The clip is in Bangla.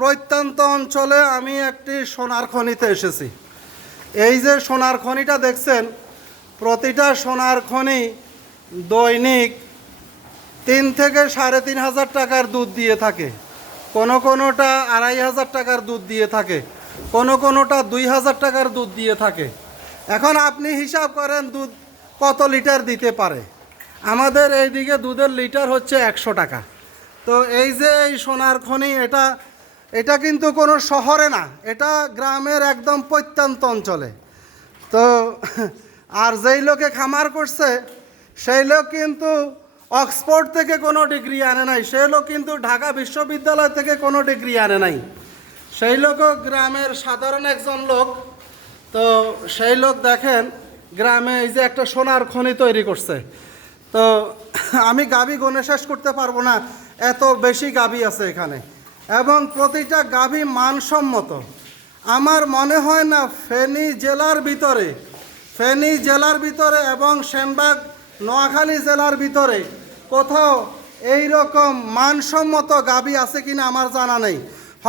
প্রত্যন্ত অঞ্চলে আমি একটি সোনার খনিতে এসেছি। এই যে সোনার খনিটা দেখছেন, প্রতিটা সোনার খনি দৈনিক 3 থেকে 3,500 টাকার দুধ দিয়ে থাকে, কোনোটা 2,500 টাকার দুধ দিয়ে থাকে, কোনোটা 2,000 টাকার দুধ দিয়ে থাকে। এখন আপনি হিসাব করেন দুধ কত লিটার দিতে পারে। আমাদের এইদিকে দুধের লিটার হচ্ছে 100 টাকা। তো এই যে এই সোনার খনি, এটা কিন্তু কোনো শহরে না, এটা গ্রামের একদম প্রত্যন্ত অঞ্চলে। তো আর যেই লোকে খামার করছে সেই লোক কিন্তু অক্সফোর্ড থেকে কোনো ডিগ্রি আনে নাই, সেই লোক কিন্তু ঢাকা বিশ্ববিদ্যালয় থেকে কোনো ডিগ্রি আনে নাই, সেই লোকও গ্রামের সাধারণ একজন লোক। তো সেই লোক দেখেন গ্রামে এই যে একটা সোনার খনি তৈরি করছে। তো আমি গাভী গণে শেষ করতে পারবো না, এত বেশি গাভী আছে এখানে, এবং প্রতিটা গাভী মানসম্মত। আমার মনে হয় না ফেনী জেলার ভিতরে এবং সেনবাগ নোয়াখালী জেলার ভিতরে কোথাও এই রকম মানসম্মত গাভী আছে কিনা আমার জানা নেই।